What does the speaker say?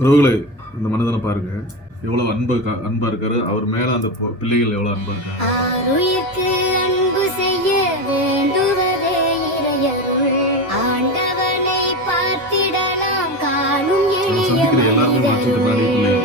உறவுகளை இந்த மனிதனை பாருங்க, எவ்வளவு அன்பா இருக்காரு. அவர் மேல அந்த பிள்ளைகள் எவ்வளவு அன்பா இருக்காங்க. சந்திக்கிற எல்லாருமே மனசுக்கு பின்னாடி பிள்ளைகள்